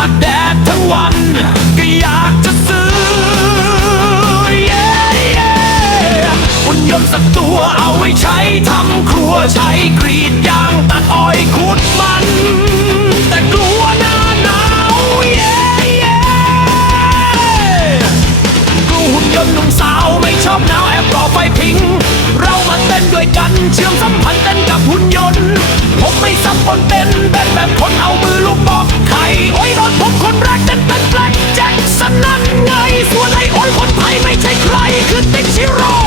ากแดดทั้งวัน ก็อยากจะซื้อ yeah, yeah หุ่นยนสักตัวเอาไว้ใช้ทำครัวใช้กรีดยางตัดอ้อยขุดมัน Shiro!